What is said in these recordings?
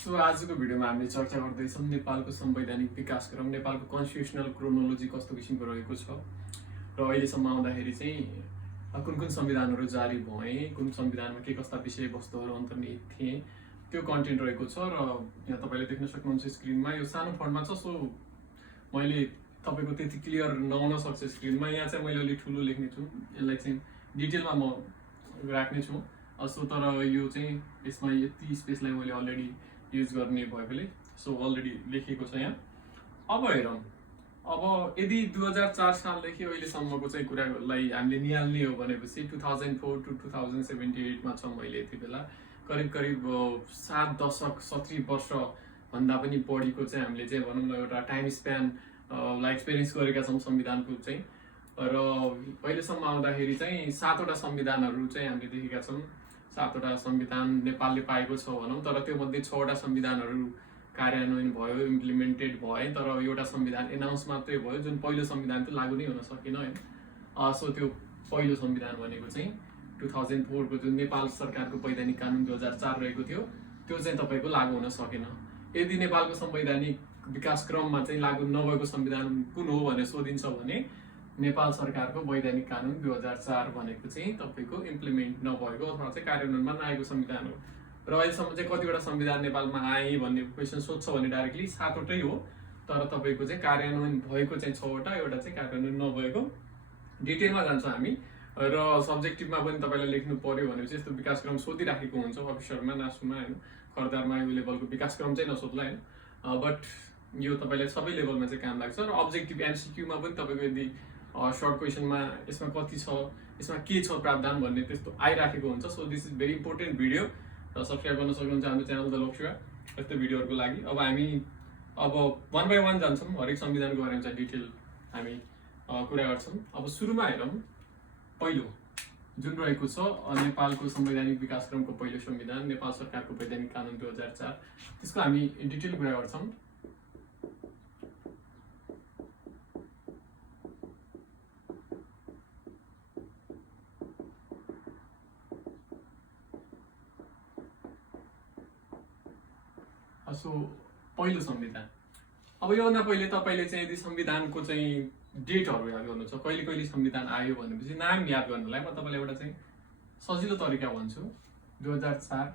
So आजको भिडियोमा हामीले चर्चा गर्दैछौँ नेपालको संवैधानिक विकासक्रम, नेपालको कन्स्टिट्युसनल क्रोनोलोजी कस्तो किसिमको रहेको छ र अहिलेसम्म आउँदाखेरि चाहिँ कुन कुन संविधानहरू जारी भए, कुन संविधानमा के कस्ता विषयवस्तुहरू अन्तर्निहित थिए, त्यो कन्टेन्ट रहेको छ। र यहाँ तपाईँले देख्न सक्नुहुन्छ स्क्रिनमा, यो सानो फन्टमा छ, सो मैले तपाईँको त्यति क्लियर नहुन सक्छ स्क्रिनमा। यहाँ चाहिँ मैले अलिक ठुलो लेख्ने छु, यसलाई चाहिँ डिटेलमा म राख्ने छु। सो तर यो चाहिँ यसमा यति स्पेसलाई मैले अलरेडी युज गर्ने भएकोले सो अलरेडी लेखिएको छ यहाँ। अब हेरौँ, अब यदि 2004 सालदेखि अहिलेसम्मको चाहिँ कुरालाई हामीले निहाल्ने हो भनेपछि 2004 to 2078 मा छौँ अहिले। यति बेला करिब करिब 7 दशक 70 वर्षभन्दा पनि बढीको चाहिँ हामीले चाहिँ भनौँ न एउटा टाइम स्प्यान लाई एक्सपिरियन्स गरेका छौँ संविधानको चाहिँ। र अहिलेसम्म आउँदाखेरि चाहिँ 7वटा संविधानहरू चाहिँ हामीले देखेका छौँ। 7वटा संविधान नेपालले पाएको छ भनौँ, तर त्यो मध्ये 6वटा संविधानहरू कार्यान्वयन भयो, इम्प्लिमेन्टेड भए, तर एउटा संविधान एनाउन्स मात्रै भयो, जुन पहिलो संविधान त लागू नै हुन सकेन होइन। सो त्यो पहिलो संविधान भनेको चाहिँ 2004 को जुन नेपाल सरकारको वैधानिक कानुन 2004 रहेको थियो, त्यो चाहिँ तपाईँको लागू हुन सकेन। यदि नेपालको संवैधानिक विकासक्रममा चाहिँ लागू नभएको संविधान कुन हो भनेर सोधिन्छ भने नेपाल सरकारको वैधानिक कानुन 2004 भनेको चाहिँ तपाईँको इम्प्लिमेन्ट नभएको अथवा चाहिँ कार्यान्वयनमा नआएको संविधान हो। र अहिलेसम्म चाहिँ कतिवटा संविधान नेपालमा आए भन्ने क्वेसन सोध्छ भने डाइरेक्टली 7वटै हो, तर तपाईँको चाहिँ कार्यान्वयन भएको चाहिँ 6वटा, एउटा चाहिँ कार्यान्वयन नभएको। डिटेलमा जान्छौँ हामी। र सब्जेक्टिभमा पनि तपाईँलाई लेख्नु पर्यो भनेपछि यस्तो विकासक्रम सोधिराखेको हुन्छ अफिसरमा, नासुमा होइन, खरदारमा यो लेभलको विकासक्रम चाहिँ नसोध्ला होइन। बट यो तपाईँलाई सबै लेभलमा चाहिँ काम लाग्छ। र अब्जेक्टिभ एमसिक्यूमा पनि तपाईँको यदि सर्ट क्वेसनमा यसमा कति छ, यसमा के छ प्रावधान भन्ने त्यस्तो आइराखेको हुन्छ। So this is very important video र सब्सक्राइब गर्न सक्नुहुन्छ हाम्रो च्यानल द लोकसेवा यस्तो भिडियोहरूको लागि। अब हामी अब 1 by 1 जान्छौँ, हरेक संविधानको बारेमा चाहिँ डिटेल हामी कुरा गर्छौँ। अब सुरुमा हेरौँ, पहिलो जुन रहेको छ नेपालको संवैधानिक विकासक्रमको पहिलो संविधान, नेपाल सरकारको वैधानिक कानुन 2004, त्यसको हामी डिटेल कुरा गर्छौँ। सो पहिलो संविधान, अब योभन्दा पहिले तपाईँले चाहिँ यदि संविधानको चाहिँ डेटहरू याद गर्नु छ, कहिले कहिले संविधान आयो भनेपछि नाम याद गर्नलाई म तपाईँलाई एउटा चाहिँ सजिलो तरिका भन्छु। 2004,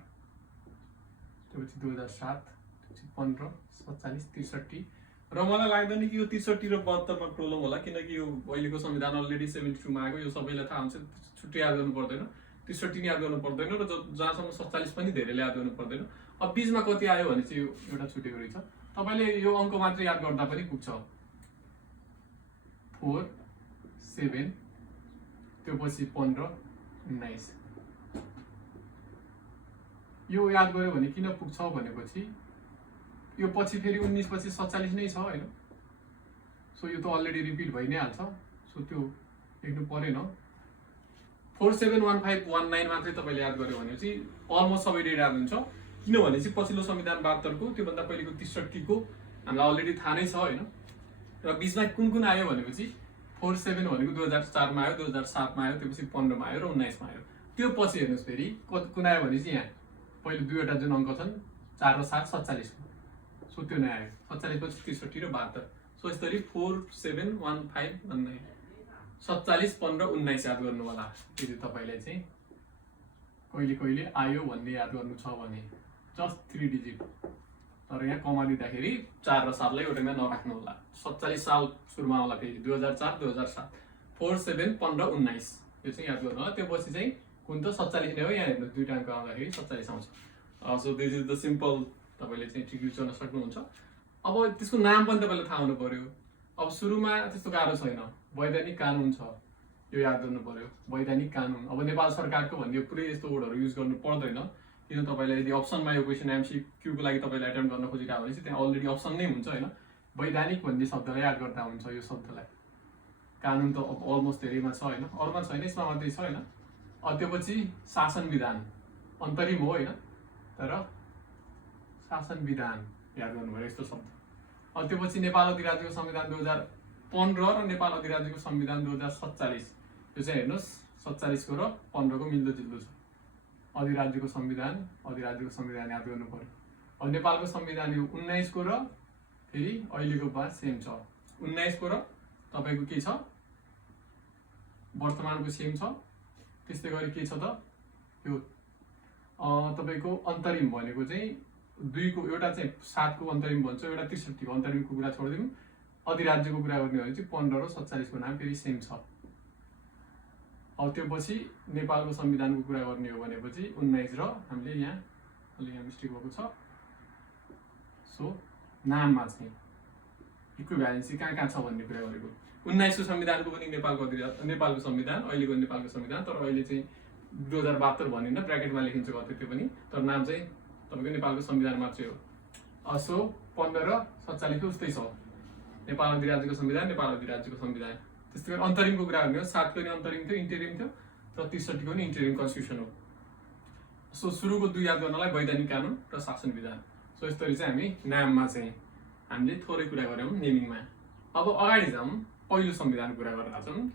त्यसपछि 2007, त्यसपछि 15, 47, 63, र मलाई लाग्दैन कि यो 63 र 72मा प्रब्लम होला, किनकि यो अहिलेको संविधान अलरेडी 72 मा आएको, यो सबैलाई थाहा हुन्छ, छुट्टै याद गर्नु पर्दैन। 63 याद गर्नु पर्दैन र जहाँसम्म 47 पनि धेरैले याद गर्नु पर्दैन। अब बिचमा कति आयो भने चाहिँ यो एउटा छुटेको रहेछ, तपाईँले यो अङ्क मात्र याद गर्दा पनि पुग्छ। 4, 7, त्यो पछि 15, 19, यो याद गर्यो भने किन पुग्छ भनेपछि यो पछि फेरि 19 पछि 47 नै छ होइन। सो यो त अलरेडी रिपिट भइ नै हाल्छ, सो त्यो लेख्नु परेन। 471519 मात्रै तपाईँले याद गर्यो भनेपछि अलमोस्ट सबै डेट याद हुन्छ, किनभने चाहिँ पछिल्लो संविधान 72 को, त्योभन्दा पहिलेको 63 को हामीलाई अलरेडी थाहा नै छ होइन। र बिचमा कुन कुन आयो भनेपछि 47 भनेको 2004 मा आयो, 2007 मा आयो, त्यसपछि 15 मा आयो र 19 मा आयो। त्यो पछि हेर्नुहोस् फेरि कुन आयो भनेपछि यहाँ पहिलो दुईवटा जुन अङ्क छन् 4 र 7, 47 को, सो त्यो नै आयो। 47 पछि 63 र 72, सो यसरी 471519, 47, 15, 19 याद गर्नु होला। यदि तपाईँलाई चाहिँ कहिले कहिले आयो भन्ने याद गर्नु छ भने जस्ट 3 डिजिट, तर यहाँ कमा दिँदाखेरि 4 र 7 लाई एउटैमा नराख्नु होला। 47 साल सुरुमा होला, फेरि 2004, 2007, 47, 15, 19 यो चाहिँ याद गर्नु होला। त्यो पछि चाहिँ कुन त 47 नै हो, यहाँ हेर्नु दुईटा अङ्क आउँदाखेरि 47 आउँछ। So this is the simple, तपाईँले चाहिँ ठिक युज गर्न सक्नुहुन्छ। अब त्यसको नाम पनि तपाईँलाई थाहा हुनु पर्यो। अब सुरुमा त्यस्तो गाह्रो छैन, वैधानिक कानुन छ, यो याद गर्नु पर्यो, वैधानिक कानुन। अब नेपाल सरकारको भन्ने पुरै यस्तो वर्डहरू युज गर्नु पर्दैन, किन तपाईँलाई यदि अप्सनमा यो क्वेसन एमसिक्यूको लागि तपाईँले एटेम्प गर्न खोजिरहेको भने चाहिँ त्यहाँ अलरेडी अप्सन नै हुन्छ होइन। वैधानिक भन्ने शब्दलाई याद गर्दा हुन्छ, यो शब्दलाई। कानुन त अलमोस्ट धेरैमा छ होइन, अरूमा छैन, यसमा मात्रै छ होइन। त्यो पछि शासन विधान, अन्तरिम हो होइन, तर शासन विधान याद गर्नु पर्यो यस्तो शब्द। त्यो पछि नेपाल अधिराज्यको संविधान 2015 र नेपाल अधिराज्यको संविधान 2047, यो चाहिँ हेर्नुहोस् 47 को र 15 को मिल्दो जुल्दो छ। अधिराज्यको संविधान याद गर्नु पर्यो। अब नेपालको संविधान यो 19 को र फेरि अहिलेको बाद सेम छ। 19 को र तपाईको के छ वर्तमानको सेम छ। त्यस्तै गरी के छ त यो तपाईको अन्तरिम भनेको चाहिँ 2 को एउटा चाहिँ 7 को अन्तरिम भन्छ, एउटा 63 को अन्तरिमको कुरा छोड्दिउँ। अधिराज्यको कुरा गर्ने भने चाहिँ 15 र 47 को नाम फेरि सेम छ। अब त्यो पछि नेपालको संविधानको कुरा गर्ने हो भनेपछि 19 र हामीले यहाँ अलि यहाँ मिस्टेक भएको छ। सो नाममा चाहिँ इक्विभ्यालेन्सी कहाँ छ भन्ने कुरा गरेको। 19 को संविधानको पनि नेपालको संविधान, अहिलेको नेपालको संविधान, तर अहिले चाहिँ 2072 भनिन्न, ब्र्याकेटमा लेखिन्छ कतै त्यो पनि, तर नाम चाहिँ तपाईको नेपालको संविधान मात्रै हो। सो 15 र 47 को उस्तै छ। नेपाल अधिराज्यको संविधान, नेपाल अधिराज्यको संविधान। त्यस्तै गरी अन्तरिमको कुरा गर्ने हो, 7 को नि अन्तरिम थियो, इन्टरिम थियो, र 63 को नि इन्टरिम कन्स्टिट्युसन हो। सो सुरुको 2 याद गर्नलाई वैधानिक कानुन र शासन विधान। सो यसरी चाहिँ हामी नाममा चाहिँ हामीले थोरै कुरा गऱ्यौँ नेमिङमा। अब अगाडि जाउँ, पहिलो संविधानको कुरा गर्न लाग्छौँ।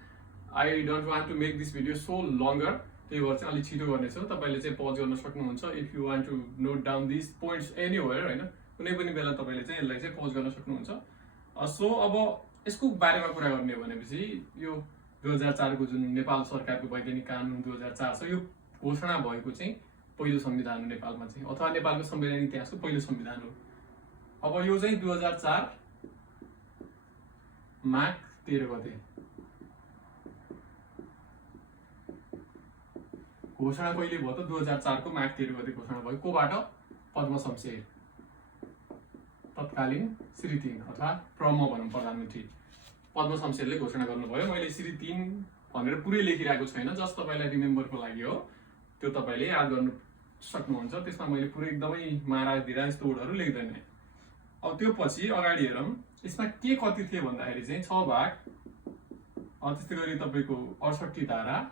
I don't want to make this video so longer, त्यही भएर चाहिँ अलिक छिटो गर्नेछु। तपाईँले चाहिँ पज गर्न सक्नुहुन्छ if you want to note down this points anywhere, होइन, कुनै पनि बेला तपाईँले चाहिँ यसलाई चाहिँ पज गर्न सक्नुहुन्छ। सो अब यसको बारेमा कुरा गर्ने हो भनेपछि यो 2004 को जुन नेपाल सरकारको वैधानिक कानुन 2004 छ, यो घोषणा भएको चाहिँ पहिलो संविधान हो नेपालमा चाहिँ, अथवा नेपालको संवैधानिक इतिहासको पहिलो संविधान हो। अब यो चाहिँ 2004 माघ 13 गते घोषणा कहिले भयो त? 2004 को माघ 13 गते घोषणा भयो। कोबाट? पद्म शमशेर, तत्कालीन श्री 3 अथवा प्रमुख भनौँ प्रधानमन्त्री पद्म शमशेरले घोषणा गर्नुभयो। मैले श्री 3 भनेर पुरै लेखिरहेको छैन, जस्ट तपाईँलाई रिमेम्बरको लागि हो, त्यो तपाईँले याद गर्नु सक्नुहुन्छ। त्यसमा मैले पुरै एकदमै महाराज धिरा यस्तो वर्डहरू लेख्दैन। अब त्यो पछि अगाडि हेरौँ, यसमा के कति थिए भन्दाखेरि चाहिँ 6 भाग, त्यस्तै गरी तपाईँको 68 धारा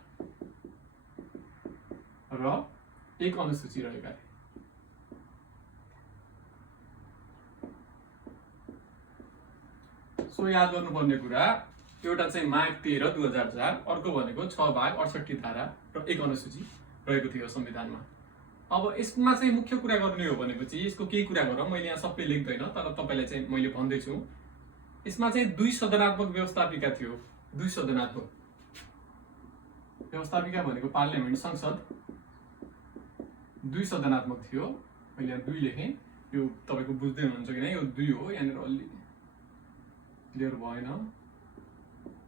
र 1 अनुसूची रहेका थिए। सो याद गर्नुपर्ने कुरा, एउटा चाहिँ माघ 13 2004, अर्को भनेको 6 भाग 68 धारा र 1 अनुसूची रहेको थियो संविधानमा। अब यसमा चाहिँ मुख्य कुरा गर्ने हो भनेपछि यसको केही कुरा गरौँ। मैले यहाँ सबै लेख्दैन, तर तपाईँलाई चाहिँ मैले भन्दैछु, यसमा चाहिँ 2 सदनात्मक व्यवस्थापिका थियो। 2 सदनात्मक व्यवस्थापिका भनेको पार्लियामेन्ट, संसद 2 सदनात्मक थियो। मैले यहाँ 2 लेखेँ, यो तपाईँको बुझ्दै हुनुहुन्छ कि नै? यो 2 हो, यहाँनिर अलि क्लियर भएन।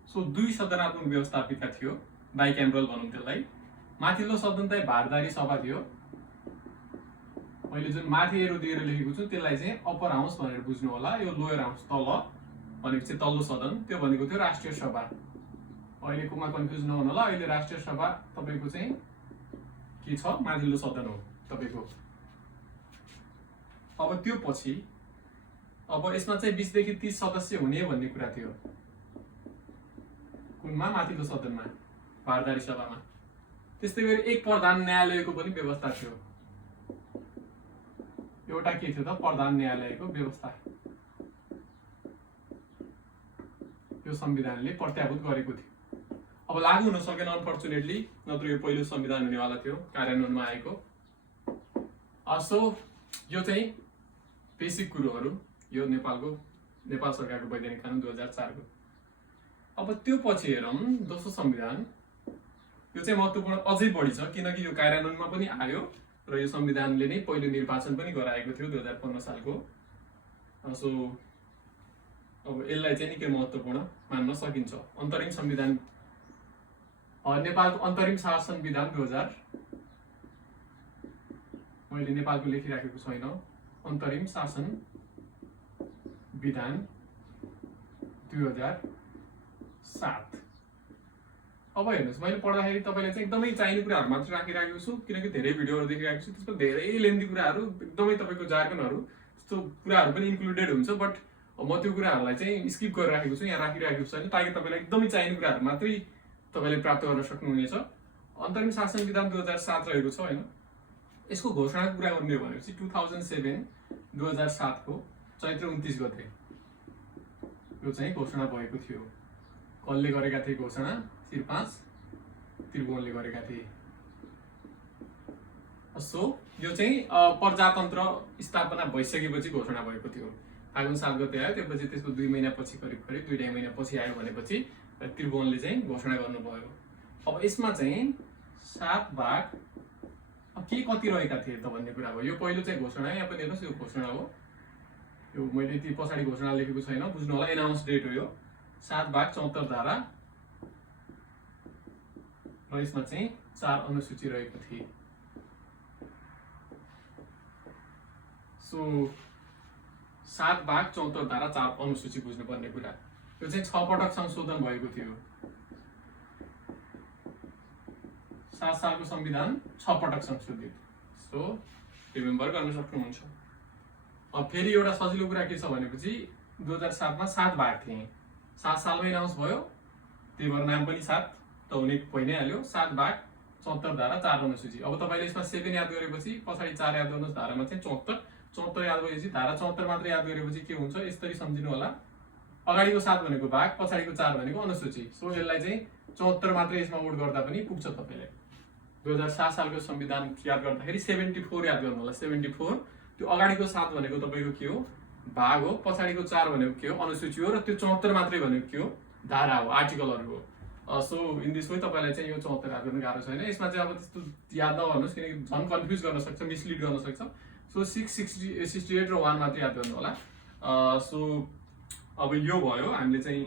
सो 2 सदनात्मक व्यवस्थापिका थियो, बाइक्यामरल भनौँ त्यसलाई। माथिल्लो सदन चाहिँ भारदारी सभा थियो। मैले जुन माथि एरो दिएर लेखेको छु त्यसलाई चाहिँ अप्पर हाउस भनेर बुझ्नु होला। यो लोयर हाउस तल भनेको चाहिँ तल्लो सदन, त्यो भनेको थियो राष्ट्रिय सभा। अहिलेकोमा कन्फ्युज नहुनु होला, अहिले राष्ट्रिय सभा तपाईँको चाहिँ के छ? माथिल्लो सदन हो तपाईँको। अब त्यो पछि अब यसमा चाहिँ 20 देखि 30 सदस्य हुने भन्ने कुरा थियो। कुनमा? माथिल्लो सदनमा, भारदारी सभामा। त्यस्तै गरी 1 प्रधान न्यायालयको पनि व्यवस्था थियो। एउटा के थियो त? प्रधान न्यायालयको व्यवस्था। यो संविधानले प्रत्याभूत गरेको थियो। अब लागू हुन सकेन अनफर्चुनेटली, नत्र यो पहिलो संविधान हुनेवाला थियो, कार्यान्वयनमा आएको। सो यो चाहिँ बेसिक कुरोहरू, यो नेपाल सरकारको वैधानिक कानुन 2004 को। अब त्यो पछि हेरौँ दोस्रो संविधान। यो चाहिँ महत्त्वपूर्ण अझै बढी छ, किनकि यो कार्यान्वयनमा पनि आयो र यो संविधानले नै पहिलो निर्वाचन पनि गराएको थियो 2015 सालको। सो अब यसलाई चाहिँ निकै महत्त्वपूर्ण मान्न सकिन्छ। अन्तरिम संविधान, नेपालको अन्तरिम शासन विधान 2000, मैले नेपालको लेखिराखेको छैन, अन्तरिम शासन विधान 2007। अब हेर्नुहोस्, मैले पढ्दाखेरि तपाईँलाई चाहिँ एकदमै चाहिने कुराहरू मात्र राखिराखेको छु, किनकि धेरै भिडियोहरू देखिरहेको छु, त्यसमा धेरै लेन्थी कुराहरू, एकदमै तपाईँको जार्गनहरू त्यस्तो कुराहरू पनि इन्क्लुडेड हुन्छ। बट म त्यो कुराहरूलाई चाहिँ स्किप गरिराखेको छु, यहाँ राखिराखेको छैन, ताकि तपाईँलाई एकदमै चाहिने कुराहरू मात्रै तपाईँले प्राप्त गर्न सक्नुहुनेछ। अन्तरिम शासन विधान 2007 रहेको छ, होइन? यसको घोषणाको कुरा गर्ने हो भनेपछि 2007 को चैत्र 29 गते यो चाहिँ घोषणा भएको थियो। कसले गरेका थिए घोषणा? श्री 5 त्रिभुवनले गरेका थिए। सो यो चाहिँ प्रजातन्त्र स्थापना भइसकेपछि घोषणा भएको थियो। फागुन 7 गते आयो, त्यसपछि त्यसको 2 महिनापछि करिब 2.5 महिनापछि आयो भनेपछि त्रिभुवनले चाहिँ घोषणा गर्नुभयो। अब यसमा चाहिँ 7 भाग के कति रहेका थिए त भन्ने कुरा हो। यो पहिलो चाहिँ घोषणा, यहाँ पनि हेर्नुहोस् यो घोषणा हो। यो मैले यति पछाडि घोषणा लेखेको छैन, बुझ्नु होला, एनाउन्स डेट हो यो। 7 भाग 74 धारा र यसमा चाहिँ 4 अनुसूची रहेको थिए। सो 7 भाग 74 धारा 4 अनुसूची बुझ्नुपर्ने कुरा। यो चाहिँ 6 पटक संशोधन भएको थियो। 7 सालको संविधान 6 पटक संशोधित। सो रिमेम्बर गर्न सक्नुहुन्छ। अब फेरि एउटा सजिलो कुरा के छ भनेपछि 2007 मा 7 भाग थिए, 7 सालमै एनाउन्स भयो, त्यही भएर नाम पनि 7 त हुने भइ नै हाल्यो। 7 भाग 74 धारा 4 अनुसूची। अब तपाईले यसमा 7 याद गरेपछि पछाडि 4 याद गर्नुहोस्, धारामा चाहिँ 74 याद गरेपछि धारा 74 मात्र याद गरेपछि के हुन्छ यसरी सम्झिनु होला। अगाडिको 7 भनेको भाग, पछाडिको 4 भनेको अनुसूची। सो यसलाई चाहिँ 74 मात्र यसमा उड गर्दा पनि पुग्छ तपाईलाई। 2007 सालको संविधान याद गर्दाखेरि 74 याद गर्नु होला। 74 त्यो अगाडिको 7 भनेको तपाईको के हो, भाग हो, पछाडिको 4 भनेको के हो, अनुसूची हो, र त्यो 74 मात्रै भनेको के हो, धारा हो, आर्टिकलहरु हो। सो इन दिस वे तपाईलाई चाहिँ यो 74 याद गर्न गाह्रो छैन। यसमा चाहिँ अब त्यस्तो याद नगर्नुस् किनकि झन् कन्फ्युज गर्न सक्छ, मिसलिड गर्न सक्छ। सो 668 र 1 मात्र याद गर्नु होला। सो अब यो भयो, हामीले चाहिँ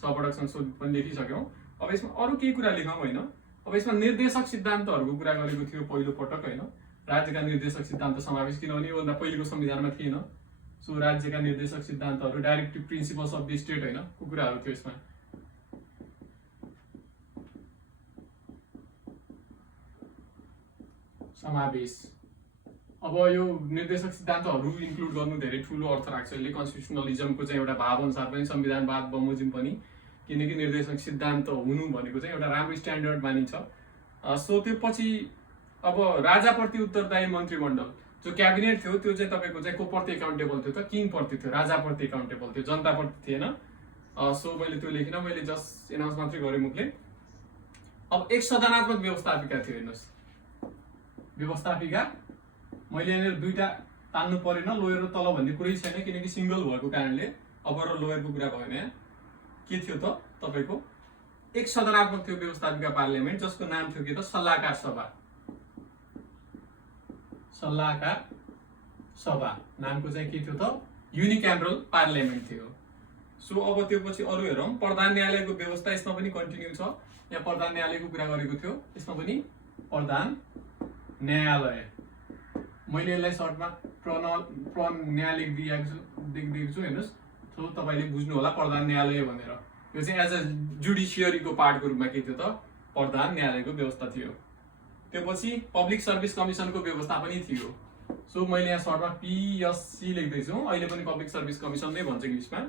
6 पटक संशोधित पनि लेखिसक्यौं। अब यसमा अरु केही कुरा लेखौं हैन। अब यसमा निर्देशक सिद्धान्तहरुको कुरा गरेको थियो पहिलो पटक हैन। राज्यका निर्देशक सिद्धान्त समावेश, किनभने यो भन्दा पहिलेको संविधानमा थिएन। सो राज्यका निर्देशक सिद्धान्तहरु, डाइरेक्टिभ प्रिन्सिपल्स अफ द स्टेट हैन, को कुराहरु थियो यसमा। समावेश। अब यो निर्देशक सिद्धान्तहरु इन्क्लुड गर्नु धेरै ठूलो अर्थ राख्छ। यसले कन्स्टिट्युसनलिजमको चाहिँ एउटा भाव अनुसार पनि, संविधानवाद बमोजिम पनि, किनकि निर्देशक सिद्धान्त हुनु भनेको चाहिँ एउटा राम्रो स्ट्यान्डर्ड मानिन्छ। सो त्यो पछि अब राजाप्रति उत्तरदायी मन्त्रीमण्डल जो क्याबिनेट थियो त्यो चाहिँ तपाईको चाहिँ को प्रति एकाउन्टेबल थियो त, किङ प्रति थियो, राजाप्रति एकाउन्टेबल थियो, जनताप्रति थिएन। सो मैले त्यो लेखिन, मैले जस्ट एनाउन्स मात्रै गरे मुखले। अब एक सदनात्मक व्यवस्थापिका थियो। हेर्नुस् व्यवस्थापिका मैले यहाँनिर दुईटा तान्नु परेन, लोयर र तल भन्ने कुरै छैन किनकि सिंगल भएको कारणले अपर र लोयरको कुरा भएन। यहाँ के थियो त तपाईको एक सदनात्मक थियो व्यवस्थापिका पार्लियामेन्ट, जसको नाम थियो के त सल्लाहकार सभा। सल्लाहकार सभा नामको चाहिँ के थियो त युनिक्यामरल पार्लियामेन्ट थियो। सो अब त्यो पछि अरु हेरौं। प्रधान न्यायालयको व्यवस्था यसमा पनि कन्टिन्यू छ। यहाँ प्रधान न्यायालयको कुरा गरेको थियो, यसमा पनि प्रधान न्यायालय। मैले यसलाई सर्टमा प्रन न्यायालय दिएको छु हेर्नुस्। सो तपाईले बुझ्नु होला प्रधान न्यायालय भनेर। यो चाहिँ एज अ जुडिसियरीको पार्टको रूपमा के थियो त प्रधान न्यायालयको व्यवस्था थियो। त्यसपछि पब्लिक सर्भिस कमिसनको व्यवस्था पनि थियो। सो मैले यहाँ सर्टमा पीएससी लेख्दै छु, अहिले पनि पब्लिक सर्भिस कमिसन नै भन्छ इंग्लिशमा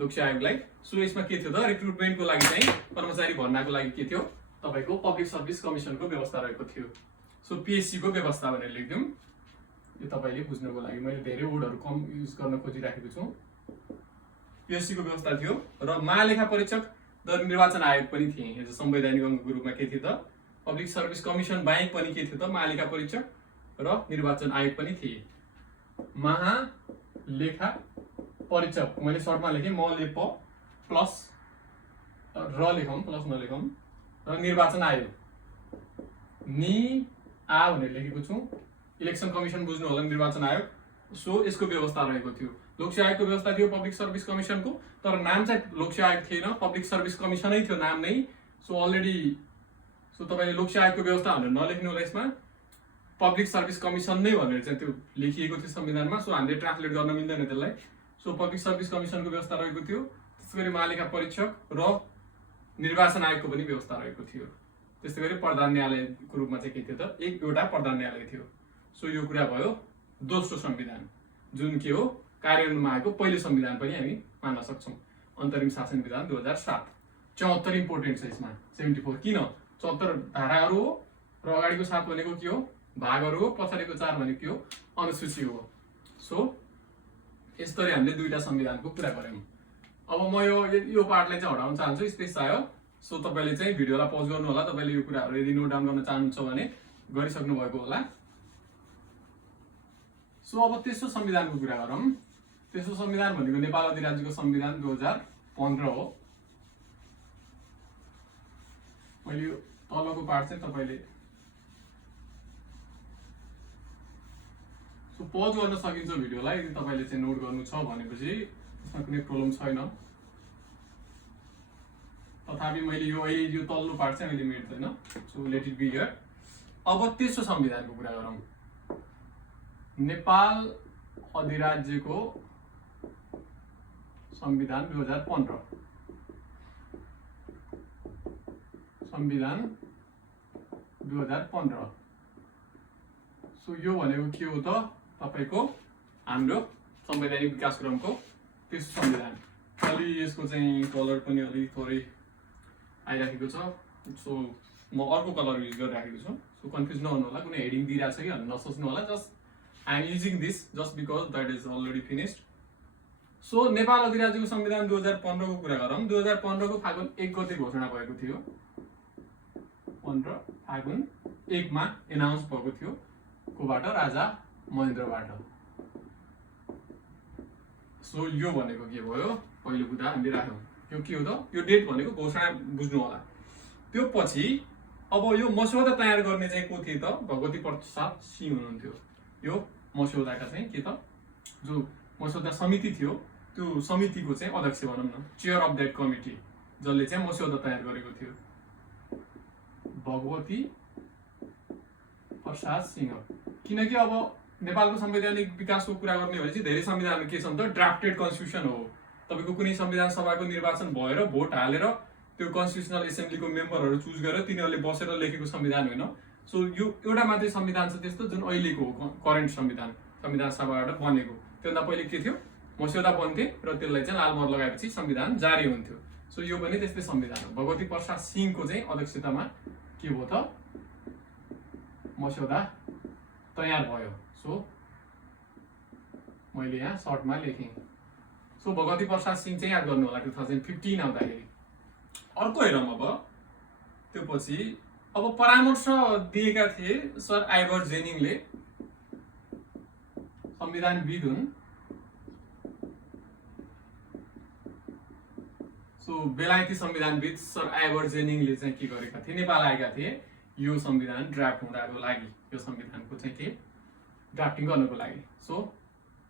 लोकसेवा आयोगलाई। सो यसमा के थियो त रिक्रुटमेन्टको लागि चाहिँ कर्मचारी भर्नाको लागि के थियो तपाईको पब्लिक सर्भिस कमिसनको व्यवस्था रहेको थियो। सो पीएससी को व्यवस्था भनेर लेख्दियौं। यो तपाईले बुझ्नको लागि मैले धेरै वर्डहरु कम युज गर्न खोजिराखेको छु। पीएससी को व्यवस्था थियो र महालेखा परीक्षक र निर्वाचन आयोग पनि थिए। एज अ संवैधानिक अंगको रूपमा के थियो त पब्लिक सर्भिस कमिसन बाहेक पनि के थियो त महालेखा परीक्षक र निर्वाचन आयोग पनि थिए। महालेखा परीक्षक मैले सर्टमा लेखे मलेप प्लस र लेखौं, प्लस नलेखौं, र निर्वाचन आयोग नि आ भनेर लेखेको छु। इलेक्सन कमिसन बुझ्नु होला, निर्वाचन आयोग। सो यसको व्यवस्था रहेको थियो। लोकसेवा आयोगको व्यवस्था थियो पब्लिक सर्भिस कमिसनको, तर नाम चाहिँ लोकसेवा आयोग थिएन, पब्लिक सर्भिस कमिसनै थियो नाम नै। सो अलरेडी सो तपाईले लोकसेवा आयोगको व्यवस्था भनेर नलेख्नु होला, यसमा पब्लिक सर्भिस कमिसन नै भनेर चाहिँ त्यो लेखिएको थियो संविधानमा। सो हामीले ट्रान्सलेट गर्न मिल्दैन त्यसलाई। सो पब्लिक सर्भिस कमिसनको व्यवस्था रहेको थियो। त्यसैगरी महालेखा परीक्षक र निर्वाचन आयोगको पनि व्यवस्था रहेको थियो। त्यसैगरी प्रधान न्यायालयको रूपमा चाहिँ के थियो त एउटा प्रधान न्यायालय थियो। सो यो कुरा भयो दोस्रो संविधान, जुन के हो कार्यान्वयनमा आएको पहिलो संविधान पनि हामी मान्न सक्छौं। अन्तरिम शासन विधान 2007। 74 इम्पोर्टेन्ट छ यसमा। 74 किन 74 धाराहरु हो र अगाडिको 7 भनेको के हो भागहरु हो, पछाडिको 4 भनेको के हो अनुसूची हो। सो यसरी हामीले दुईटा संविधानको कुरा गर्यौं। अब म यो पार्टलाई चाहिँ हटाउन चाहन्छु, स्पेस चाहियो। सो तपाईले चाहिँ भिडियोलाई पज गर्नु होला। तपाईले यो कुराहरु यदि नोट डाउन गर्न चाहनुहुन्छ भने गरिसक्नु भएको होला। सो अब तेस्रो संविधानको कुरा गरौँ। तेस्रो संविधान भनेको नेपाल अधिराज्यको संविधान 2015 हो। मैले यो तलको पार्ट चाहिँ तपाईले सो पज गर्न सकिन्छ भिडियोलाई यदि तपाईले चाहिँ नोट गर्नु छ भनेपछि त्यसमा कुनै प्रब्लम छैन। तथापि मैले यो अहिले यो तल्लो पार्ट चाहिँ अहिले मेट्दैन। So let it be here. अब तेस्रो संविधानको कुरा गरौँ। नेपाल अधिराज्यको संविधान 2015 संविधान 2015। सो यो भनेको के हो त तपाईको हाम्रो संवैधानिक विकासक्रमको तेस्रो संविधान। अलि यसको चाहिँ कलर पनि अलि थोरै आइराखेको छ। सो म अर्को कलर युज गरिराखेको छु। सो कन्फ्युज नहुनु होला, कुनै हेडिङ दिइरहेको छ कि भन्ने नसोच्नु होला। Just I am using this just because that is already finished. So Nepal अधिराज्यको संविधान 2015 को कुरा गरौँ। 2015 को फागुन 1 गते घोषणा भएको थियो। 15 फागुन 1 मा एनाउन्स भएको थियो। कोबाट? राजा महेन्द्रबाट। सो यो भनेको के भयो? पहिलो कुरा हामीले राख्यौं। यो के हो त? यो डेट भनेको घोषणा बुझ्नु होला। त्यो पछि अब यो मस्यौदा तयार गर्ने चाहिँ को थिए त? भगवती प्रसाद सिंह हुनुहुन्थ्यो। यो मस्यौदाका चाहिँ के त जो मस्यौदा समिति थियो त्यो समितिको चाहिँ अध्यक्ष भनौं न, चेयर अफ दैट कमिटी, जसले चाहिँ मस्यौदा तयार गरेको थियो भगवती प्रसाद सिंह। किनकि अब नेपालको संवैधानिक विकासको कुरा गर्ने हो भने चाहिँ धेरै संविधान के छन् त ड्राफ्टेड कन्स्टिट्युसन हो। तपाईको कुनै संविधान सभाको निर्वाचन भएर भोट हालेर त्यो कन्स्टिट्युसनल एसेम्ब्लीको मेम्बरहरू चुज गरेर तिनीहरूले बसेर लेखेको संविधान होइन। सो यो एउटा मात्रै संविधान छ त्यस्तो जुन अहिलेको हो, करेन्ट संविधान सभाबाट बनेको। त्योभन्दा पहिले के थियो? मस्यौदा बन्थे र त्यसलाई चाहिँ लालमोहर लगाएपछि संविधान जारी हुन्थ्यो। सो यो पनि त्यस्तै संविधान हो। भगवती प्रसाद सिंहको चाहिँ अध्यक्षतामा के भयो त मस्यौदा तयार भयो। सो मैले यहाँ सर्टमा लेखेँ। सो भगवती प्रसाद सिंह चाहिँ याद गर्नु होला 2015 आउँदाखेरि। अर्को हेरौँ अब त्यो पछि अब परामर्श दिएका थिए सर आइभर जेनिङले, संविधानविद हुन्। सो बेलायती संविधानविद सर आइभर जेनिङले चाहिँ के गरेका थिए? नेपाल आएका थिए यो संविधान ड्राफ्ट हुँदाको लागि, यो संविधानको चाहिँ के ड्राफ्टिङ गर्नको लागि। सो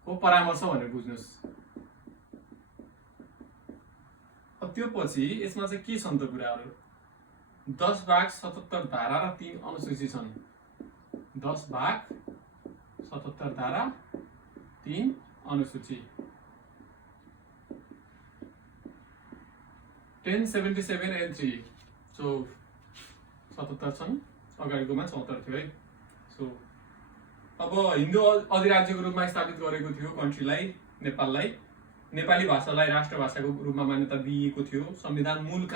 को परामर्श भनेर बुझ्नुस्। त्यो पछि यसमा चाहिँ के छन् त कुराहरू? 10 भाग 77 धारा र 3 अनुसूची छन्। 10 भाग 77 धारा 3 अनुसूची। 1077 and 3। सो 77 छन्, अगाडिकोमा 74 थियो है। सो अब हिन्दू अधिराज्यको रूपमा स्थापित गरेको थियो कन्ट्रीलाई, नेपाललाई। नेपाली भाषालाई राष्ट्रभाषाको रूपमा मान्यता दिएको थियो। संविधान मूल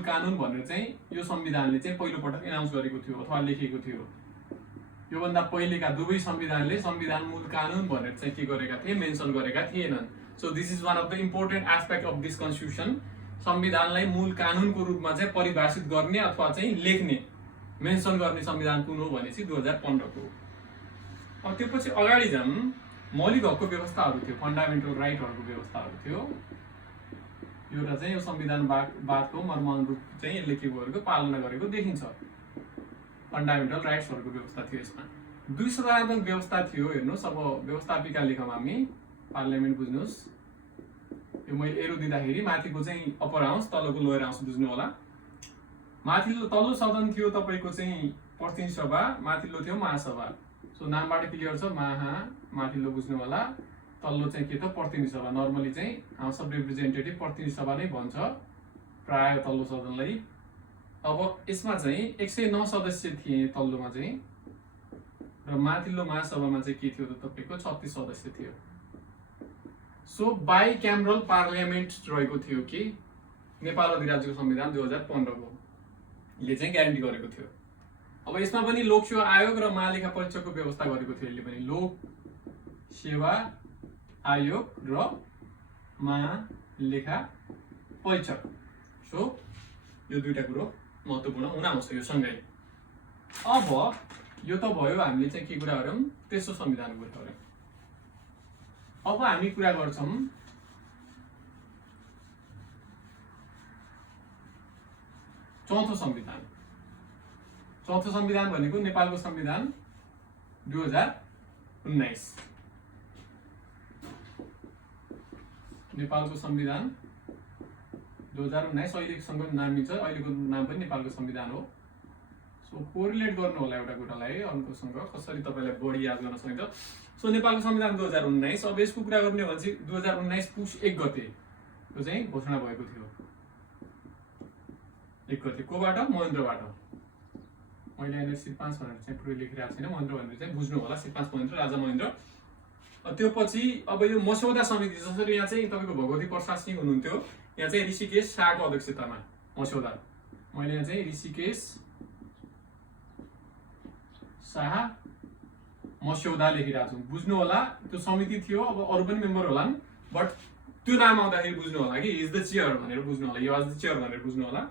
कानुन भनेर चाहिँ यो संविधानले चाहिँ पहिलो पटक एनाउन्स गरेको थियो अथवा लेखेको थियो। योभन्दा पहिलेका दुवै संविधानले संविधान मूल कानुन भनेर चाहिँ के गरेका थिए? मेन्सन गरेका थिएनन्। So this is one of the important aspect of this constitution. संविधानलाई मूल कानुनको रूपमा चाहिँ परिभाषित गर्ने अथवा चाहिँ लेख्ने, मेन्सन गर्ने संविधान कुन हो भनेपछि 2015 को। अब त्यो पछि अगाडि जाऊँ। मौलिक हकको व्यवस्थाहरू थियो, फन्डामेन्टल राइटहरूको व्यवस्थाहरू थियो। एउटा चाहिँ यो संविधान वादको मर्मअनुरूप चाहिँ यसले के गरेको पालना गरेको देखिन्छ। फन्डामेन्टल राइट्सहरूको व्यवस्था थियो। यसमा 2 सदनात्मक व्यवस्था थियो। हेर्नुहोस्, अब व्यवस्थापिका लेखौँ हामी, पार्लियामेन्ट बुझ्नुहोस्। यो मैले एरो दिँदाखेरि माथिको चाहिँ अप्पर हाउस, तलको लोयर हाउस बुझ्नु होला। माथिल्लो तल्लो सदन थियो तपाईको चाहिँ प्रतिनिधि सभा, माथिल्लो थियो महासभा। सो नामबाट क्लियर छ, माथिल्लो बुझ्नु होला, तल्लो चाहिँ के त प्रतिनिधि सभा। नर्मली चाहिँ हाउस अफ रिप्रेजेन्टेटिभ प्रतिनिधि सभा नै भन्छ प्राय तल्लो सदनलाई। अब यसमा चाहिँ 109 सदस्य थिए तल्लोमा चाहिँ, र माथिल्लो महासभामा चाहिँ के थियो त तपाईको 36 सदस्य थियो। सो बाइ क्यामरल पार्लियामेन्ट रहेको थियो कि नेपाल अधिराज्यको संविधान 2015 को ले चाहिँ ग्यारेन्टी गरेको थियो। अब यसमा पनि लोक सेवा आयोग र महालेखा परीक्षकको व्यवस्था गरेको थियो। यसले पनि लोक सेवा आयोग र महालेखा परीक्षक। सो यो दुईटा कुरो महत्त्वपूर्ण हुन आउँछ यो सँगै। अब यो त भयो हामीले चाहिँ के कुरा गर्यौं तेस्रो संविधानको कुरा गर्यौं। अब हामी कुरा गर्छौं चौथो संविधान। चौथो संविधान भनेको नेपालको संविधान 2019। नेपालको संविधान 2019 अहिलेसँग नाम मिल्छ, अहिलेको नाम पनि नेपालको संविधान हो। सो कोरिलेट गर्नु होला एउटा कुरालाई अर्कोसँग कसरी तपाईलाई बढी याद गर्न सकिन्छ। सो नेपालको संविधान 2019। अब यसको कुरा गर्ने हो भने चाहिँ 2019 पुस 1 गते यो चाहिँ घोषणा भएको थियो। 1 गते कोबाट? महेन्द्रबाट। मैले यहाँ श्री 5 भनेर चाहिँ पुरै लेखिरहेको छैन, महेन्द्र भनेर चाहिँ बुझ्नु होला। श्री 5 महेन्द्र, राजा महेन्द्र। त्यो पछि अब यो मस्यौदा समिति जसरी यहाँ चाहिँ तपाईको भगवती प्रसाद सिंह हुनुहुन्थ्यो, यहाँ चाहिँ ऋषिकेश शाहको अध्यक्षतामा मस्यौदा, मैले यहाँ चाहिँ ऋषिकेश शाह मस्यौदा लेखिरहेको छु। बुझ्नु होला त्यो समिति थियो। अब अरु पनि मेम्बर होलान्, बट त्यो नाम आउँदाखेरि बुझ्नु होला कि इज द चेयर भनेर बुझ्नु होला, यो वाज द चेयर भनेर बुझ्नु होला।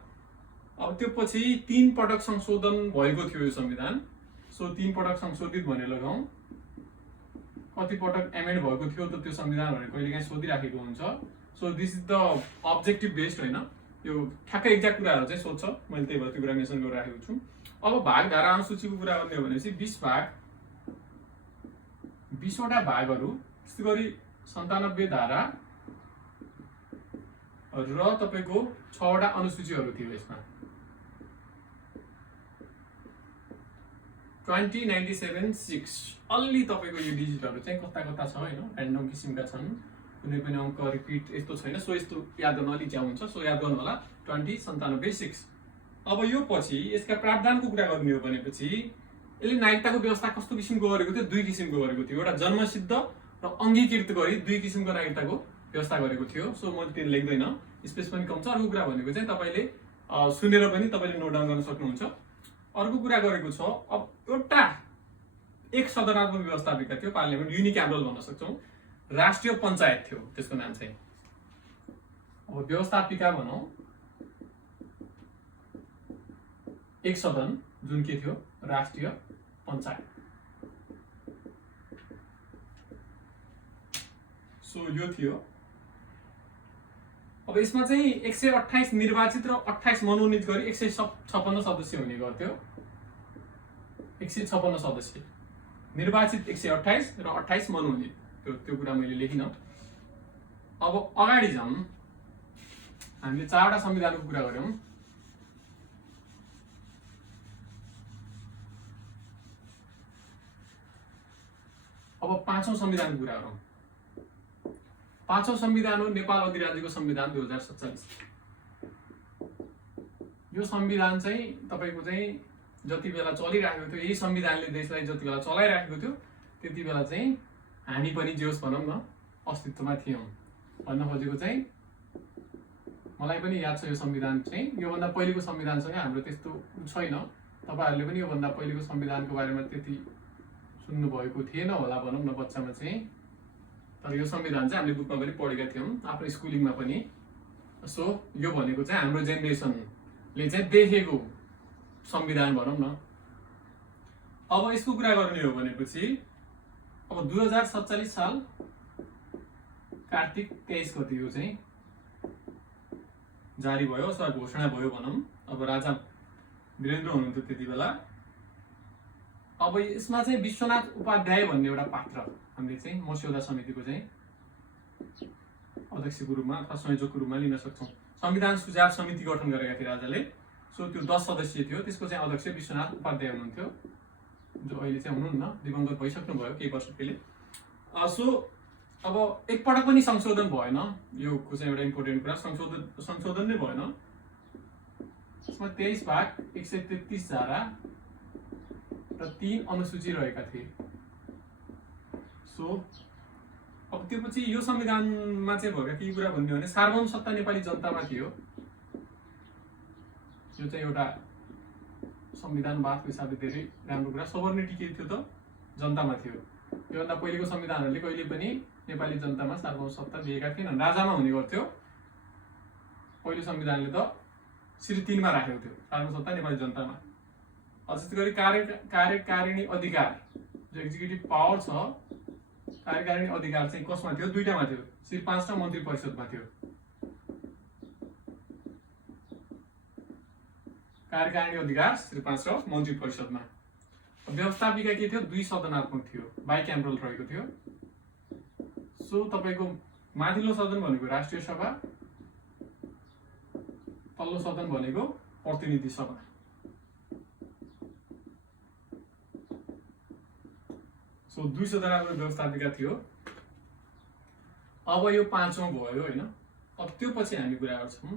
अब त्यो पछि 3 पटक संशोधन भएको थियो यो संविधान। सो 3 पटक संशोधित भनेर लगाउँ। कति पटक एमेन्ड भएको थियो त त्यो संविधान भनेर कहिलेकाहीँ सोधिराखेको हुन्छ। So this is the objective based हैन, यो ठ्याक्कै एक्ज्याक्ट कुराहरु चाहिँ सोध्छ, मैले त्यही भएर त्यो कुरा मेन्सन गरिराखेको छु। अब भाग धारा अनुसूचीको कुरा गर्ने हो भनेपछि 20 भाग, 20 वटा भागहरु, त्यस्तै गरी 97 धारा र तपाईको 6 वटा अनुसूचीहरु थियो यसमा। 2097-6 अलि तपाईको यो डिजिटहरु चाहिँ कता कता छ हैन, र्यान्डम किसिमका छन्, कुनै पनि अंक रिपिट यस्तो छैन। सो यस्तो याद गर्न अलि च्याउ हुन्छ। सो याद गर्नु होला 2097-6। अब यो पछि यसका प्रावधानको कुरा गर्ने हो भनेपछि यसले नागरिकताको व्यवस्था कस्तो किसिमको गरेको थियो? 2 किसिमको गरेको थियो। एउटा जन्मसिद्ध र अंगीकृत गरी 2 किसिमको नागरिकताको व्यवस्था गरेको थियो। सो मैले त्यो लेख्दैन, स्पेस पनि कम छ। अर्को कुरा भनेको चाहिँ तपाईले सुनेर पनि तपाईले नोट डाउन गर्न सक्नुहुन्छ। अर्को कुरा गरेको छ, अब एउटा एक सदनात्मक व्यवस्थापिका थियो, पार्लियामेन्ट युनिक्यामरल भन्न सक्छौं। राष्ट्रिय पञ्चायत थियो त्यसको नाम चाहिँ। अब व्यवस्थापिका भनौं, एक सदन जुन के थियो राष्ट्रिय पञ्चायत। सो यो थियो। अब यसमा चाहिँ 128 निर्वाचित र 28 मनोनित गरी 156 सदस्य हुने गर्थ्यो। 156 सदस्य, निर्वाचित 128 र 28 मनोनित। त्यो कुरा मैले लेखिन। अब अगाडि जाउँ, हामीले 4 वटा संविधानको कुरा गर्यौं। अब 5औं संविधानको कुरा गरौँ। 5औं संविधान हो नेपाल अधिराज्यको संविधान 2047। यो संविधान चाहिँ तपाईको चाहिँ जति बेला चलिराखेको थियो, यही संविधानले देशलाई जति बेला चलाइराखेको थियो त्यति बेला चाहिँ हामी पनि जेहोस् भनौं न अस्तित्वमा थियौं। भन्न खोजेको चाहिँ मलाई पनि याद छ यो संविधान चाहिँ योभन्दा पहिलेको संविधानसँग हाम्रो त्यस्तो छैन। तपाईहरुले पनि योभन्दा पहिलेको संविधानको बारेमा त्यति सुन्नु भएको थिएन होला भनौं न बच्चामा चाहिँ। तर यो संविधान चाहिँ हामीले बुकमा पनि पढेका थियौं, आफ्नो स्कुलिङमा पनि। सो यो भनेको चाहिँ हाम्रो जेनेरेसनले चाहिँ देखेको संविधान भनौं न। अब यसको कुरा गर्ने हो भनेपछि अब 2047 साल कार्तिक 23 गते यो चाहिँ जारी भयो अथवा घोषणा भयो भनौं। अब राजा वीरेन्द्र हुनुहुन्थ्यो त्यति बेला। अब यसमा चाहिँ विश्वनाथ उपाध्याय भन्ने एउटा पात्र हामीले चाहिँ मस्यौदा समितिको चाहिँ अध्यक्षको रूपमा अथवा संयोजकको रूपमा लिन सक्छौं। संविधान सुझाव समिति गठन गरेका थिए राजाले। सो त्यो 10 सदस्यीय थियो, त्यसको चाहिँ अध्यक्ष विश्वनाथ उपाध्याय हुनुहुन्थ्यो, जो अहिले चाहिँ हुनुहुन्न, दिवंगत भइसक्नु भयो केही वर्ष पहिले। सो अब एकपटक पनि संशोधन भएन, यो चाहिँ एउटा इम्पोर्टेन्ट कुरा। संशोधन नै भएन। यसमा 23 भाग, 133 धारा र 3 अनुसूची रहेका थिए। सो अब त्यो पछि यो संविधानमा चाहिँ भएका के कुरा भन्ने हो भने सार्वभौम सत्ता नेपाली जनतामा थियो। यो चाहिँ एउटा संविधानवादको हिसाबले धेरै राम्रो कुरा। सबर्निटी के थियो त? जनतामा थियो। योभन्दा पहिलेको संविधानहरूले कहिले पनि नेपाली जनतामा सार्वभौम सत्ता दिएका थिएनन्, राजामा हुने गर्थ्यो। पहिलो संविधानले त श्री 3 मा राखेको थियो सार्वभौम सत्ता नेपाली जनतामा। त्यस्तै गरी कार्यकारिणी अधिकार जो एक्जिक्युटिभ पावर छ, कार्यकारिणी अधिकार चाहिँ कसमा थियो? दुईटामा थियो, श्री 5 र मन्त्री परिषदमा थियो। कार्यकारिणी अधिकार श्री 5 र मन्त्री परिषदमा। व्यवस्थापिका के थियो? 2 सदनात्मक थियो, बाइक्याम्ब्रल रहेको थियो। सो तपाईको माथिल्लो सदन भनेको राष्ट्रिय सभा, तल्लो सदन भनेको प्रतिनिधि सभा। सो 2 सदनात्मक व्यवस्थापिका थियो। अब यो 5औं भयो हैन। अब त्यो पछि हामी कुरा गर्छौं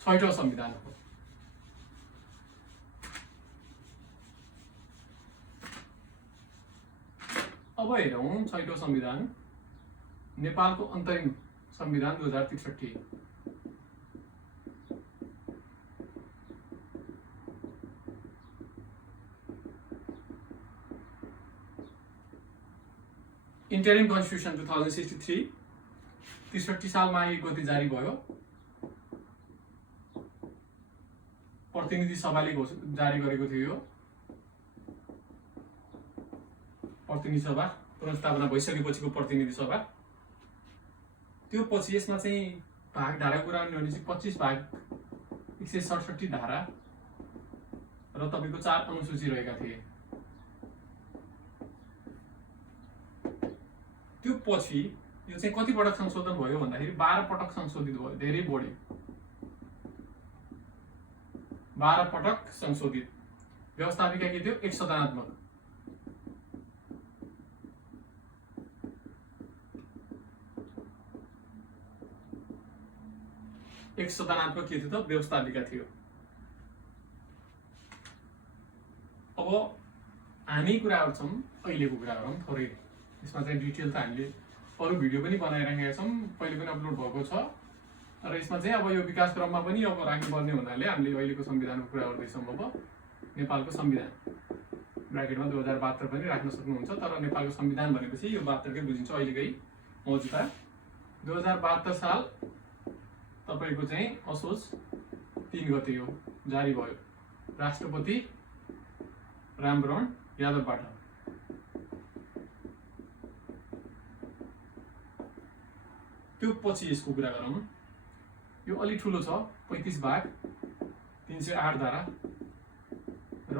6औं संविधानको। अब हेरौं 6औं संविधान, नेपालको अन्तरिम संविधान 2063। इन्टरिम कन्स्टिट्युसन 2063 63 सालमा यो गति जारी भयो। प्रतिनिधि सभाले जारी गरेको थियो यो। प्रतिनिधि सभा पुनर्स्थापना भइसकेपछिको प्रतिनिधि सभा। त्यो पछि यसमा चाहिँ भाग धारा कुरा गर्ने भने चाहिँ 25 भाग 167 धारा र तपाईको 4 अनुसूची रहेका थिए। त्यो पछि यो चाहिँ कति पटक संशोधन भयो भन्दाखेरि 12 पटक संशोधित भयो, धेरै बढ्यो। 12 पटक संशोधित। व्यवस्थापिका के थियो? 1 सदनात्मक। एक सदनात्मक के थियो त? व्यवस्थापिका थियो। अब हामी कुरा गर्छौं अहिलेको कुरा गरौँ थोरै। यसमा चाहिँ डिटेल त हामीले अरु भिडियो पनि बनाइराखेका छौं, पहिले पनि अपलोड भएको छ। र यसमा चाहिँ अब यो विकास क्रममा पनि अब राख्नुपर्ने हुनाले हामीले अहिलेको संविधानको कुरा गर्दैछौं। अब नेपालको संविधान ब्राकेटमा 2072 पनि राख्न सक्नुहुन्छ, तर नेपालको संविधान भनेपछि यो 72 कै बुझिन्छ अहिलेकै मौजुदा। 2072 साल तपाईको चाहिँ असोज 3 गते हो जारी भयो, राष्ट्रपति रामवरण यादवबाट। त्यो पछि यसको कुरा गरौँ। यो अलि ठुलो छ, 35 भाग 308 धारा र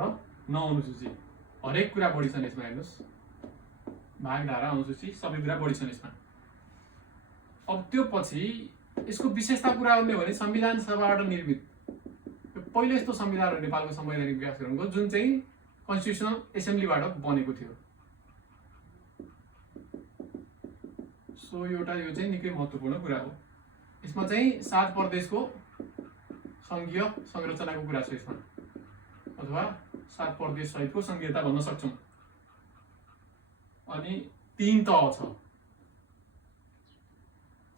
9 अनुसूची। हरेक कुरा बढी छन् यसमा, हेर्नुस्। भाग धारा अनुसूची सबै कुरा बढी छन् यसमा। अब त्यो पछि यसको विशेषता कुरा गर्ने हो भने संविधान सभाबाट निर्मित पहिलो यस्तो संविधान हो नेपालको संवैधानिक विकास क्रमको जुन चाहिँ कन्स्टिट्युसनल एसेम्ब्लीबाट बनेको थियो। सो एउटा यो चाहिँ निकै महत्त्वपूर्ण कुरा हो। यसमा चाहिँ 7 प्रदेशको संघीय संरचनाको कुरा छ यसमा, अथवा 7 प्रदेश सहितको संघीयता भन्न सक्छौं। अनि 3 तह छ।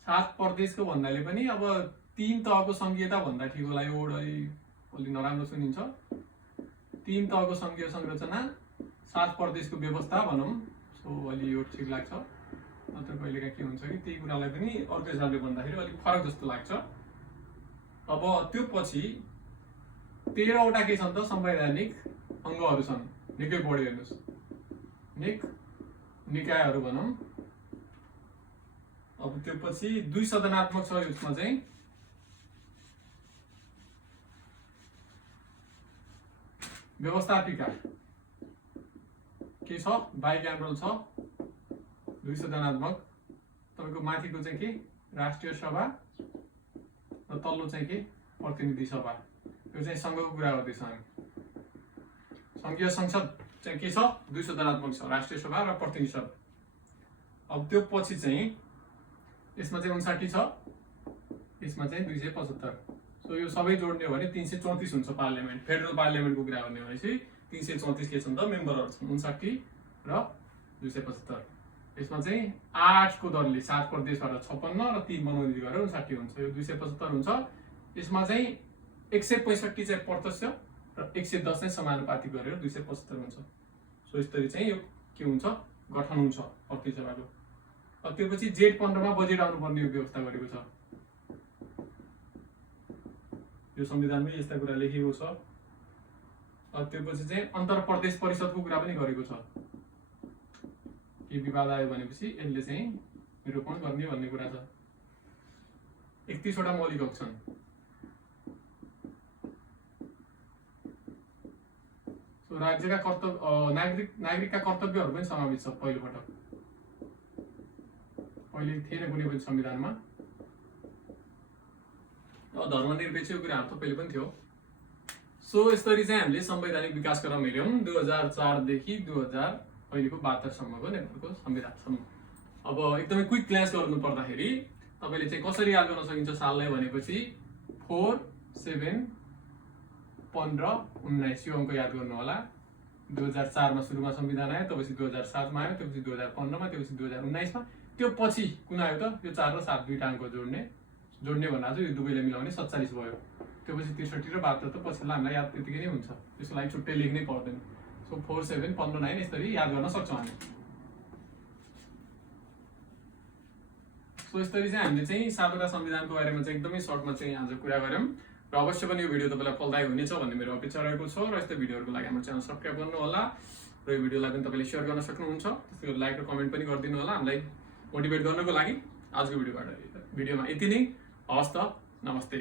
7 प्रदेशको भन्नाले पनि अब 3 तहको संघीयता भन्दा ठिक होला, यो अलि नराम्रो सुनिन्छ। 3 तहको संघीय संरचना, 7 प्रदेशको व्यवस्था भनौं। सो अलि यो ठिक लाग्छ। नत्र कहिलेका के हुन्छ कि त्यही कुरालाई पनि अर्को हिसाबले भन्दाखेरि अलिक फरक जस्तो लाग्छ। अब त्यो पछि 13वटा के छन् त संवैधानिक अङ्गहरू छन्, निकै बढी। हेर्नुस्, निकायहरू भनौं। अब त्यो पछि 2 सदनात्मक छ। यसमा चाहिँ व्यवस्थापिका के छ? बाइक्याम्ब्रल छ, 2 सदनात्मक। तपाईको माथिको चाहिँ के? राष्ट्रिय सभा र तल्लो चाहिँ के? प्रतिनिधि सभा। यो चाहिँ संघको कुरा गर्दैछ हामी। संघीय संसद चाहिँ के छ? 2 सदनात्मक छ, राष्ट्रिय सभा र प्रतिनिधि सभा। अब त्यो पछि चाहिँ यसमा चाहिँ 59 छ, यसमा चाहिँ 275। सो यो सबै जोड्ने हो भने 334 हुन्छ पार्लियामेन्ट। फेडरल पार्लियामेन्टको कुरा गर्ने हो भने चाहिँ 334 के छन् त? मेम्बरहरू छन्, 59 र 275। यसमा चाहिँ 8 को दरले 7 प्रदेशबाट 56 र 3 मनोनित गरेर 59 हुन्छ। यो 275 हुन्छ। यसमा चाहिँ 165 चाहिँ प्रत्यक्ष र 110 चाहिँ समानुपातिक गरेर 275 हुन्छ। सो यसरी चाहिँ यो के हुन्छ? गठन हुन्छ प्रतिनिधि सभाको। त्यो पछि जेठ 15 मा बजेट आउनुपर्ने व्यवस्था गरेको छ। यो संविधानमै यस्ता कुरा लेखिएको छ। त्योपछि चाहिँ अन्तर प्रदेश परिषदको कुरा पनि गरेको छ। के विवाद आयो भनेपछि यसले चाहिँ निरूपण गर्ने भन्ने कुरा छ। 31 वटा मौलिक हक छन्। सो राज्यका कर्तव्य नागरिकका कर्तव्यहरू पनि समावेश छ। पहिलोपटक पहिले थिएन कुनै पनि संविधानमा। धर्मनिरपेक्षको कुराहरू त पहिले पनि थियो। सो यसरी चाहिँ हामीले संवैधानिक विकासक्रम हेऱ्यौँ 2004 देखि 2000 अहिलेको 72 सम्मको नेपालको संविधानसम्म। अब एकदमै क्विक ग्ल्यान्स गर्नु पर्दाखेरि तपाईले चाहिँ कसरी याद गर्न सकिन्छ साललाई भनेपछि 4, 7, 15, 19 यो अङ्क याद गर्नु होला। 2004 मा सुरुमा संविधान आयो, त्यसपछि 2007 मा आयो, त्यसपछि 2015 मा, त्यसपछि 2019 मा। त्यो पछि कुन आयो त? यो 4 र 7 दुईटा अङ्क जोड्ने भन्दा चाहिँ यो दुवैले मिलाउने 47 भयो। त्यसपछि 63 र 72 त पछिल्ला हामीलाई याद त्यतिकै नै हुन्छ, त्यसको लागि छुट्टै लेख्नै पर्दैन। सो 4, 7, 15, 9 यसरी याद गर्न सक्छौँ हामी। सो यसरी चाहिँ हामीले चाहिँ 7 वटा संविधानको बारेमा चाहिँ एकदमै सर्टमा चाहिँ आज कुरा गऱ्यौँ र अवश्य पनि यो भिडियो तपाईँलाई फलदायक हुनेछ भन्ने मेरो अपेक्षा रहेको छ। र यस्तै भिडियोहरूको लागि हाम्रो च्यानल सब्स्क्राइब गर्नु होला र यो भिडियोलाई पनि तपाईँले सेयर गर्न सक्नुहुन्छ। त्यसै गरी लाइक र कमेन्ट पनि गरिदिनु होला हामीलाई मोटिभेट गर्नको लागि। आजको भिडियोमा यति नै। हवस् त, नमस्ते।